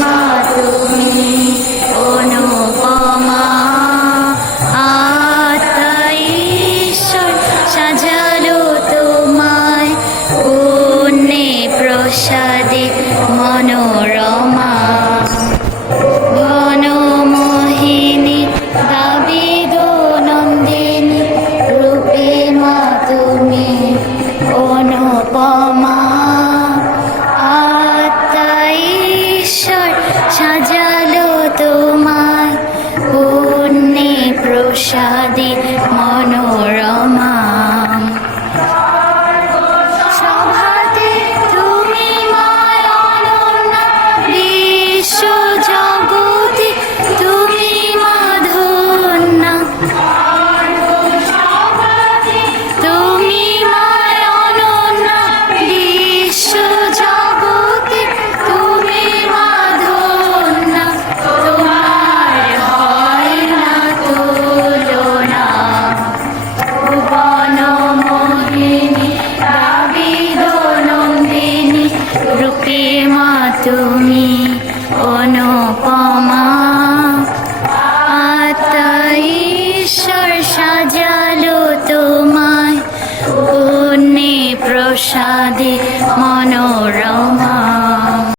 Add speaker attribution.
Speaker 1: মা তুমি তোমায় পুণ্যে প্রসাদে মনোরমা তুমি অনুপমা। ঈশ্বর সাজালো তোমায়। গুণে প্রসাদে মনোরমা।